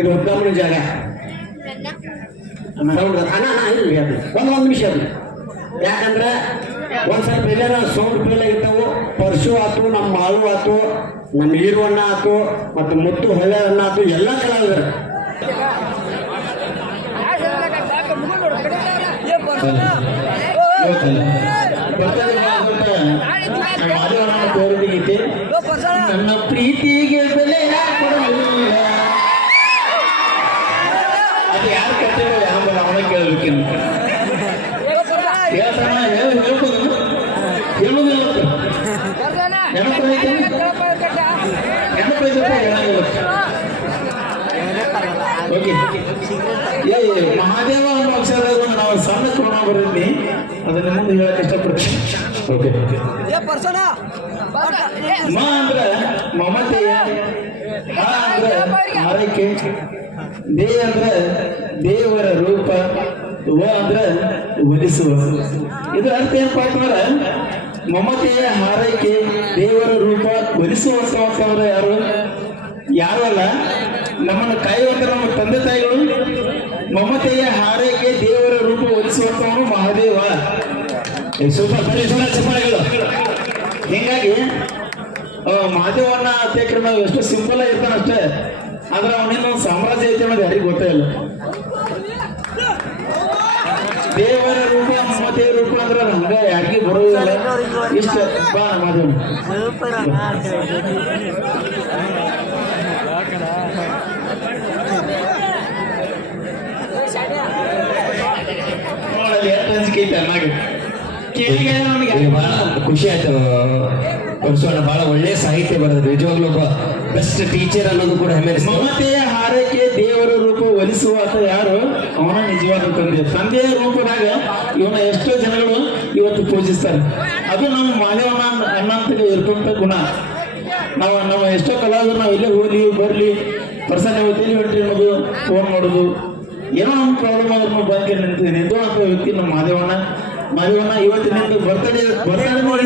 ಇದು ಉದ್ಗಮನ ಜಾಗ. ಒಂದು ನಿಮಿಷ ಅದು. ಯಾಕಂದ್ರೆ ಒಂದ್ ಸ್ವಲ್ಪ ಎಲ್ಲಾರ ಸೌಂಡ್ ಫೇಲ್ ಆಗಿರ್ತಾವು. ಪರಶು ಆತು, ನಮ್ಮ ಮಾಳು ಆತು, ನಮ್ಮ ಈರುವಣ್ಣ ಆತು, ಮತ್ತು ಮುತ್ತು ಹೊಳ್ಳೆ ಅಣ್ಣ ಆತು, ಎಲ್ಲ ಕಲಾವಿದರು ತೋರಿದೀಗೈತಿ. ನನ್ನ ಪ್ರೀತಿಗೆ ಬೆಲೆ ಕೊಡಲಿಲ್ಲ ಅದು ಯಾರು ಕಟ್ಟಿರೋ ಯಾವ ಅವನ ಕೇಳಬೇಕಿನ್ನು ಹೇಳ್ಬೋದು ಹೇಳುದಿಲ್ಲ ನೆನಪೈತೆ ಓಕೆ. ಮಹಾದೇವ ಅನ್ನೋ ಅಕ್ಷರದಾಗ ನಾವು ಸಣ್ಣ ಕೋಣ ಬರೀನಿ, ಅದನ್ನ ಮುಂದೆ ಹೇಳಕ್ ಇಷ್ಟಪಡ್ತೀನಿ. ಓಕೆ. ಮ ಅಂದ್ರೆ ಮಮತೆಯ, ಹ ಅಂದ್ರೆ ಆರೈಕೆ, ದೇ ಅಂದ್ರೆ ದೇವರ ರೂಪ, ವ ಅಂದ್ರೆ ಒಲಿಸುವ. ಇದು ಅರ್ಥ ಏನಪ್ಪ ಅಂತಂದ್ರೆ ಮಮತೆಯ ಹಾರೈಕೆ, ದೇವರ ರೂಪ, ಒಲಿಸುವಂತವ್ರ ಯಾರು? ಯಾರು ಅಲ್ಲ, ನಮ್ಮನ್ನು ಕಾಯುವಂತ ನಮ್ಮ ತಂದೆ ತಾಯಿಗಳು. ಮಮತೆಯ ಹಾರೈಕೆ, ದೇವರ ರೂಪ, ಒಲಿಸುವಂತವನು ಮಹಾದೇವ. ಸೂಪರ್ ಚಪ್ಪಾಳೆಗಳು. ಹಿಂಗಾಗಿ ಮಹಾದೇವನ ಅತ್ಯಕ್ರಮ ಎಷ್ಟು ಸಿಂಪಲ್ ಆಗಿರ್ತಾನ ಅಷ್ಟೇ, ಆದ್ರೆ ಅವನೇನು ಸಾಮ್ರಾಜ್ಯ ಐತೆ ಅನ್ನೋದು ಯಾರಿಗೂ ಗೊತ್ತೇ ಇಲ್ಲ. ದೇವರ ರೂಪ, ಮಮತೆಯ ರೂಪ ಅಂದ್ರೆ ಹಂಗ ಯಾರಿಗೆ ಬರೋದಿಲ್ಲ. ಇಷ್ಟ ಬಾ ಮಹಾದೇವ. ಬಹಳ ಖುಷಿ ಆಯ್ತು ಪರಶುವಣ್ಣ, ಬಹಳ ಒಳ್ಳೆ ಸಾಹಿತ್ಯ ಬರೆದ್ರು. ನಿಜವಾಗ್ಲೂ ಒಬ್ಬ ಬೆಸ್ಟ್ ಟೀಚರ್ ಅನ್ನೋದು ಕೂಡ ಹೆಮ್ಮೆ. ಮಮತೆಯ ಹಾರೈಕೆ, ದೇವರ ರೂಪ, ಒಲಿಸುವ ಆತ ಯಾರು? ಅವನ ನಿಜವಾದ ತಂದೆ. ತಂದೆಯ ರೂಪದಾಗ ಇವನ ಎಷ್ಟೋ ಜನಗಳು ಇವತ್ತು ಪೂಜಿಸ್ತಾರೆ. ಅದು ನಮ್ಮ ಮಾದೇವನ ಅಣ್ಣಂತ ಇರ್ತಂತ ಗುಣ. ನಾವು ಎಷ್ಟೋ ಕಲಾವಿದರು ನಾವು ಇಲ್ಲೇ ಹೋಗ್ಲಿ ಬರ್ಲಿ ಪರ್ಸನ್ ಎಲ್ಲಿ ಹೊಂಟ್ರಿ ಅನ್ನೋದು, ಫೋನ್ ಮಾಡೋದು, ಏನೋ ಒಂದು ಪ್ರಾಬ್ಲಮ್ ಆದ್ರೂ ಬಂದು ನಿಂತು ಅಂತ ವ್ಯಕ್ತಿ ನಮ್ಮ ಮಾದೇವಣ್ಣ. ಇವತ್ತಿನಿಂದ ಬರ್ತಡೇ ನೋಡಿ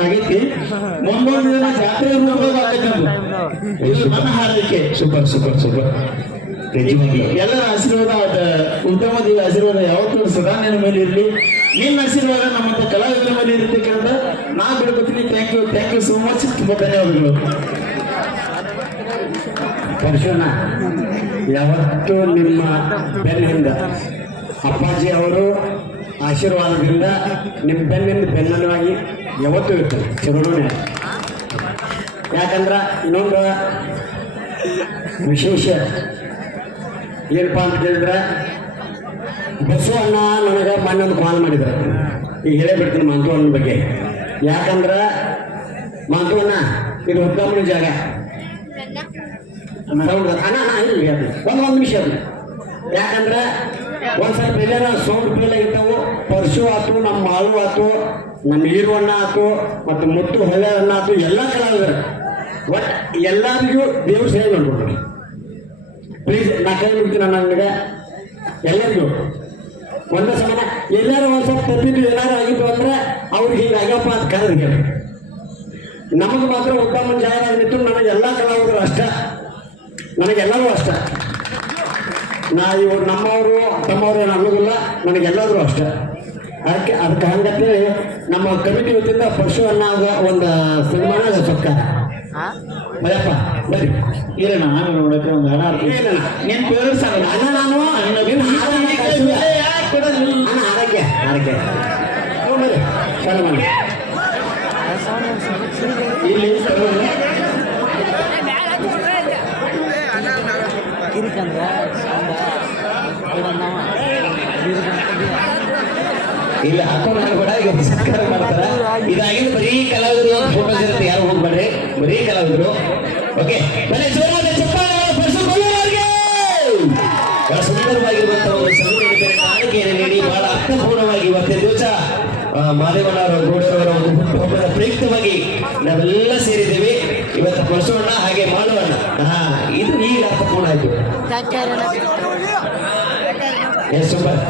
ಆಗೈತಿ. ಮುಂದೊಂದು ದಿನ ಜಾತ್ರೆ ರೂಪದಾಗ ಆಗೈತೆ. ಇದು ನನ್ನ ಹಾರೈಕೆ. Super super super. ಎಲ್ಲರ ಆಶೀರ್ವಾದ, ಉತ್ತಮದೇವಿ ಆಶೀರ್ವಾದ ಯಾವತ್ತೂ ಸದಾ ನಿನ್ನ ಮೇಲೆ ಇರಲಿ. ನಿನ್ನ ಆಶೀರ್ವಾದ ನಮ್ಮಂತ ಕಲಾವಿದರ ಮೇಲೆ ಇರ್ತಕ್ಕಂಥ ನಾ ಬಿಡ್ಕೊತೀನಿ. Thank you so much. ತುಂಬಾ ಧನ್ಯವಾದಗಳು. ಪರಶುವಣ್ಣ, ಯಾವತ್ತೂ ನಿಮ್ಮ ಬೆನ್ನಿಂದ ಅಪ್ಪಾಜಿ ಅವರು ಆಶೀರ್ವಾದದಿಂದ ನಿಮ್ಮ ಬೆನ್ನಿಂದ ಬೆನ್ನವಾಗಿ ಯಾವತ್ತೂ ಇರ್ತಾರೆ. ಚಲೋನೇ. ಯಾಕಂದ್ರೆ ಇನ್ನೊಂದು ವಿಶೇಷ ಏನಪ್ಪಾ ಅಂತ ಹೇಳಿದ್ರೆ, ಬಸವಣ್ಣ ನನಗೆ ಮೊನ್ನೊಂದು ಕಾಲ್ ಮಾಡಿದ್ರು. ಈಗ ಹೇಳೇ ಬಿಡ್ತೀನಿ ಮಂತುವಣ್ಣನ ಬಗ್ಗೆ. ಯಾಕಂದ್ರೆ ಮಂತುವಣ್ಣ ಇದು ಉದ್ಗಮನ ಜಾಗ. ಒಂದು ನಿಮಿಷ ಅದು. ಯಾಕಂದ್ರೆ ಒಂದ್ ಸ್ವಲ್ಪ ಎಲ್ಲಾರ ಸೌಂಡ್ ಫೇಲ್ ಆಗಿರ್ತಾವು. ಪರಶು ಆತು, ನಮ್ಮ ಮಾಳು ಆತು, ನಮ್ಮ ಈರುವಣ್ಣ ಆತು, ಮತ್ತು ಮುತ್ತು ಹೊಳ್ಳೆ ಅಣ್ಣ ಆತು, ಎಲ್ಲ ಕಲಾವಿದರು. ಬಟ್ ಎಲ್ಲರಿಗೂ ದೇವ್ರು ಸೇವೆ ಮಾಡ್ಕೊಡ್ರಿ ಪ್ಲೀಸ್. ನಾ ಕೈ ಬಿಡ್ತೀನಿ ನನಗೆ ಎಲ್ಲರಿಗೂ ಒಂದೇ ಸಮಾನ. ಎಲ್ಲಾರು ಒಂದ್ ಸ್ವಲ್ಪ ತಪ್ಪಿದ್ದು ಏನಾರು ಆಗಿತ್ತು ಅಂದ್ರೆ ಅವ್ರಿಗೆ ಹಿಂಗಾಗ್ಯಪ್ಪ ಅಂತ ಕರೆದ್ರಿ. ನಮಗೆ ಮಾತ್ರ ಉತ್ತಮ ಜಾಗ ನಿಂತು ನನಗೆ ಎಲ್ಲ ಕಲಾವಿದರು ಅಷ್ಟ, ನನಗೆಲ್ಲರೂ ಅಷ್ಟ. ಇವ್ರು ನಮ್ಮವರು ತಮ್ಮವರು ಏನು ಅನ್ನೋದಿಲ್ಲ, ನನಗೆಲ್ಲರೂ ಅಷ್ಟ. ಅದಕ್ಕೆ ಹಂಗಂತೇಳಿ ನಮ್ಮ ಕಮಿಟಿ ವತಿಯಿಂದ ಪರಶುವಣ್ಣ ಒಂದು ಸನ್ಮಾನ ಸತ್ಕಾರ. ಭಯಪ್ಪ ಬರೀ ಇರೋಣ. ಆಮೇಲೆ ನೋಡಕ್ಕೆ ಒಂದು ಹಣ ನೀನು ಪೇರೆಂಟ್ಸ್ ಆಗಲ್ಲ ಅಣ್ಣ. ನಾನು ಆರೋಗ್ಯ ಬರೀ ಸನ್ಮಾನ ಇಲ್ಲಿ ಇಲ್ಲಿ ಹಾಕೊಂಡು ಕೂಡ ಈಗ ಸತ್ಕಾರ ಮಾಡ್ತಾರ. ಇದಾಗಿಂದ ಬರೀ ಕಲಾವಿದರು ಫೋಟೋಸ್ ಇರುತ್ತೆ, ಯಾರು ಹೋಗ್ಬೇಡ್ರಿ, ಬರೀ ಕಲಾವಿದರು. ಓಕೆ, ಬಹಳ ಸುಂದರವಾಗಿರುವಂತಹ ಒಂದು ಸಂಗೀತ ಕಾಣಿಕೆಯನ್ನು ನೀಡಿ ಬಹಳ ಅರ್ಥಪೂರ್ಣವಾಗಿ ಇವತ್ತಿನ ದಿವಸ ಮಾದೇವಣ್ಣವರ ಗೌಡರವರ ಒಂದು ಹುಟ್ಟುಹಬ್ಬದ ಪ್ರಯುಕ್ತವಾಗಿ ನಾವೆಲ್ಲ ಸೇರಿದ್ದೇವೆ. ಇವತ್ತು ಪರಶುವಣ್ಣ ಹಾಗೆ ಮಾಳುವಣ್ಣ. ಇದು ಈಗ ಅರ್ಥಪೂರ್ಣ ಆಯ್ತು. Yes super.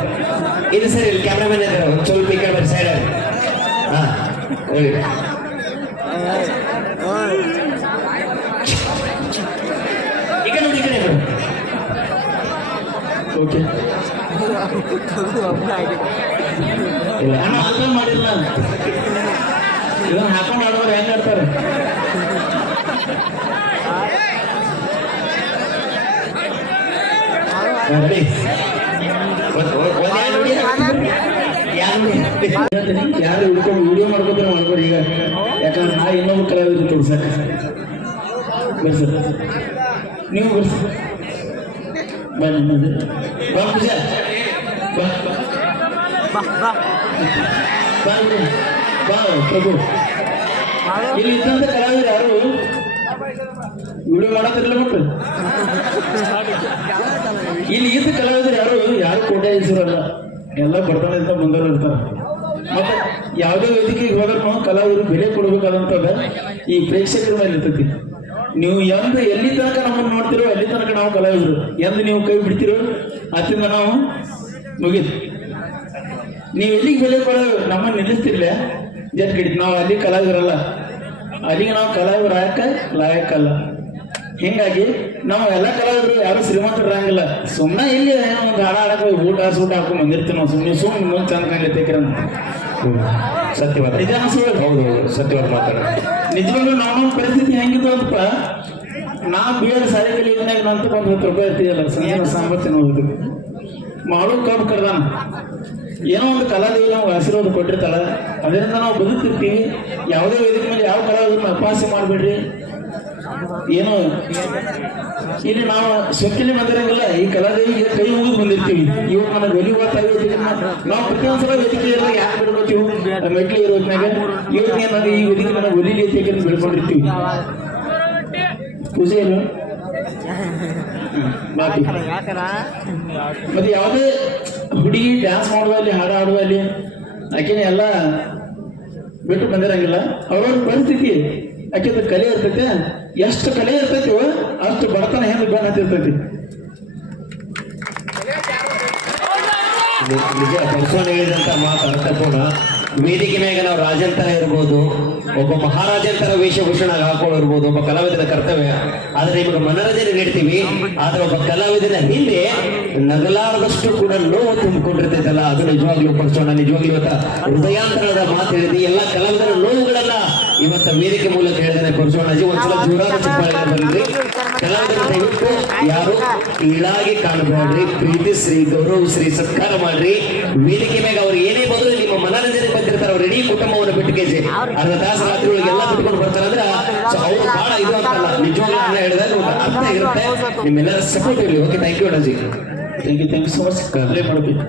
ಇದು ಸರಿ, ಇಲ್ಲಿ ಕ್ಯಾಮ್ರಾಮನ್ ಇದ್ದಾರೆ, ಒಂದು ಸ್ವಲ್ಪ ಈ ಕಡೆ ಸೈಡ್. ಹೇಳಿ ಈ ಕಡೆ ನೋಡಿ, ಈ ಕಡೆ ಓಕೆ ಇಲ್ಲ ನಾನು ಅರ್ಥ ಮಾಡಿಲ್ಲ ಇದನ್ನ ಹಾಕೊಂಡು ಆಡೋರು ಹೆಂಗ್ ಆಡ್ತಾರೆ ರೆಡಿ ಯಾರು ಹಿಡ್ಕೊಂಡು ವಿಡಿಯೋ ಮಾಡ್ಕೋತಾರೆ ಮಾಡ್ಕೋರಿ ಈಗ ಯಾಕಂದ್ರೆ ನಾ ಇನ್ನೊಬ್ಬ ಕಲಾವಿದ್ರು ತೋರ್ಸಕ್ಕೆ ಬರ್ಸರ್ ನೀವು ಬರ್ಸ ಬನ್ನಿ ಬಾ ಪೂಜಾ ಬಾ ಬಾ ಬಾ ಪ್ರಭು ಇಲ್ಲಿ ಇದ್ದಂತ ಕಲಾವಿದ್ರು ಯಾರು ವಿಡಿಯೋ ಮಾಡತ್ತಿರಲ್ಲ ಮತ್ತೆ ಇಲ್ಲಿ ಇದ್ದ ಕಲಾವಿದ್ರು ಯಾರು ಕೋಟ್ಯಾಧೀಶರಲ್ಲ ಎಲ್ಲ ಬರ್ತಾನೆ ಬಂದವರು ಇರ್ತಾರೆ ಮತ್ತೆ ಯಾವುದೇ ವೇದಿಕೆಗೆ ಹೋದ್ರೂ ಕಲಾವಿದರು ಬೆಲೆ ಕೊಡಬೇಕಾದಂಥದ್ದು ಈ ಪ್ರೇಕ್ಷಕರ ಮೇಲೆ ಇರ್ತೈತಿ ನೀವು ಎಲ್ಲಿ ತನಕ ನಮ್ಮನ್ನು ನೋಡ್ತಿರೋ ಅಲ್ಲಿ ತನಕ ನಾವು ಕಲಾವಿದರು ಎಂದು ನೀವು ಕೈ ಬಿಡ್ತಿರೋ ಅದರಿಂದ ನಾವು ಮುಗಿತು ನೀವು ಎಲ್ಲಿಗೆ ಬೆಲೆ ಕೊಡೋ ನಮ್ಮನ್ನು ನಿಲ್ಲಿಸ್ತಿರ್ಲ ಜಟ್ ಗಿಡಿತು ನಾವು ಅಲ್ಲಿ ಕಲಾವಿದರಲ್ಲ ಅಲ್ಲಿಗೆ ನಾವು ಕಲಾವಿದರಾಯಕ ಲಾಯಕಲ್ಲ ಹಿಂಗಾಗಿ ನಾವು ಎಲ್ಲ ಕಲಾವಿದರು ಯಾರು ಶ್ರೀಮಂತರಾಗಿಲ್ಲ ಸುಮ್ಮನೆ ಇಲ್ಲಿ ಒಂದು ಹಾಡ ಆಡಕ್ಕೆ ಊಟ ಸೂಟ ಹಾಕೊಂಡು ಬಂದಿರ್ತೀವಿ ನಾವು ಸುಮ್ಮನೆ ಮುಂದೆ ಚಂದ ಕಂಡಿರ್ತೇಕ್ರ ಸತ್ಯವಾದ ನಿಜಾನ ಸುಳ್ಳು ಹೌದು ಸತ್ಯವಾದ ಮಾತಾಡ ನಿಜವಾಗ್ಲೂ ನಮ್ಮ ಪರಿಸ್ಥಿತಿ ಹೆಂಗಿತ್ತು ಅಂತಪ್ಪ ನಾ ಬೇರೆ ಸಾರಿ ಕಲಿಯೋದ್ನಾಗ ನಂತ ಒಂದು 10 ರೂಪಾಯಿ ಇರ್ತೀಯಲ್ಲ ಸಂಜೆ ಸಾಂಬಾರ್ ಹೋಗುದು ಮಾಡು ಕಬ್ಬು ಕರ್ದಾನ ಏನೋ ಒಂದು ಕಲಾದೇವಿ ನಾವು ಆಶೀರ್ವಾದ ಕೊಟ್ಟಿರ್ತಾಳ ಅದರಿಂದ ನಾವು ಬದುಕ್ತಿರ್ತೀವಿ ಯಾವುದೇ ವೇದಿಕೆ ಮೇಲೆ ಯಾವ ಕಲಾವಿದರನ್ನ ಅಪಹಾಸ್ಯ ಮಾಡಬೇಡ್ರಿ ಏನೋ ಇಲ್ಲಿ ನಾವು ಸೊಕ್ಕಿಲಿ ಬಂದಿರಂಗಿಲ್ಲ ಈ ಕಲಾದೇವಿಗೆ ಕೈ ಮುಗಿದು ಬಂದಿರ್ತೀವಿ ಇವಾಗ ನನ್ನ ಬೆಳೆಯುವ ತಾಯಿ ನಾವು ಪ್ರತಿಯೊಂದ್ಸಲ ವೇದಿಕೆ ಇರುವಾಗ ಯಾಕೆ ಬಿಡ್ಕೋತೀವಿ ಮೆಟ್ಲಿ ಇರೋದ್ನಾಗ ಇವತ್ತಿಗೆ ನಾನು ಈ ವೇದಿಕೆ ನನ್ನ ಒಲಿಲಿ ಅಂತ ಬೆಳ್ಕೊಂಡಿರ್ತೀವಿ ಪೂಜೆ ಏನು ಮತ್ತೆ ಯಾವುದೇ ಹುಡುಗಿ ಡ್ಯಾನ್ಸ್ ಮಾಡುವಲ್ಲಿ ಹಾಡು ಆಡುವಲ್ಲಿ ಆಕೆನ ಎಲ್ಲ ಬಿಟ್ಟು ಬಂದಿರಂಗಿಲ್ಲ ಅವ್ರವ್ರ ಪರಿಸ್ಥಿತಿ ಆಕೆದ ಕಲೆ ಇರ್ತೈತೆ ಎಷ್ಟು ಕಲೆ ಇರ್ತೈತಿವ ಅಷ್ಟು ಬಡತನ ಹೆಂಗ್ ಬೆನ್ನ ಹತ್ತಿರ್ತೈತಿ ನಿಜ ಪರಸೋಣ ಹೇಳಿದಂತ ಮಾತು ಅರ್ಥಪೂರ್ಣ ವೇದಿಕೆ ಮ್ಯಾಗ ನಾವು ರಾಜಂತರ ಇರ್ಬೋದು ಒಬ್ಬ ಮಹಾರಾಜಂತರ ವೇಷಭೂಷಣ ಹಾಕೊಂಡಿರ್ಬೋದು ಒಬ್ಬ ಕಲಾವಿದನ ಕರ್ತವ್ಯ ಆದ್ರೆ ನಿಮಗೆ ಮನರಂಜನೆ ನೀಡ್ತೀವಿ ಆದ್ರೆ ಒಬ್ಬ ಕಲಾವಿದನ ಹಿಂದೆ ನಗಲಾರದಷ್ಟು ಕೂಡ ನೋವು ತುಂಬಿಕೊಂಡಿರ್ತೈತಲ್ಲ ಅದು ನಿಜವಾಗ್ಲೂ ಪರಸೋಣ ನಿಜವಾಗ್ಲೂ ಇವತ್ತ ಹೃದಯಾಂತರದ ಮಾತು ಹೇಳಿದ್ವಿ ಎಲ್ಲ ಕಲಾವಿದರ ನೋವುಗಳನ್ನ ಇವತ್ತ ವೇದಿಕೆ ಮೂಲಕ ಹೇಳಿದ್ರೆ ಪರಸೋಣಜಿ ಒಂದ್ಸಲ ಜೋರಾದ ಚಪ್ಪಾಳೆ ಬಂದ್ರಿ ಕಲಾವಿದರ ದಯವಿಟ್ಟು ಯಾರು ಕೀಳಾಗಿ ಕಾಣಬೇಡ್ರಿ ಪ್ರೀತಿಸ್ರಿ ಗೌರವಿಸ್ರಿ ಸತ್ಕಾರ ಮಾಡ್ರಿ ವೇದಿಕೆ ಮ್ಯಾಗ ಅವ್ರು ಏನೇ ಬದಲು ನಿಮ್ಮ ಮನರಂಜನೆ ಬಂದಿರ್ತಾರೆ ಅವ್ರ ಇಡೀ ಕುಟುಂಬವನ್ನು ಬಿಟ್ಟು ಕೇಜಿ ಅರ್ಧ ತಾಸು ರಾತ್ರಿ ಒಳಗೆ ಎಲ್ಲ ಬಿಟ್ಕೊಂಡು ಬರ್ತಾರೆ ಅಂದ್ರೆ ಅವ್ರು ಬಹಳ ಇದು ಅಂತಲ್ಲ ನಿಜವಾಗ್ಲೂ ಹೇಳಿದಾಗ ಒಂದು ಅರ್ಥ ಇರುತ್ತೆ ನಿಮ್ಮೆಲ್ಲರ ಸಪೋರ್ಟ್ ಇರಲಿ ಓಕೆ ಥ್ಯಾಂಕ್ ಯು ಅಣ್ಣಜಿ thank you so much play ಮಾಡಬೇಕು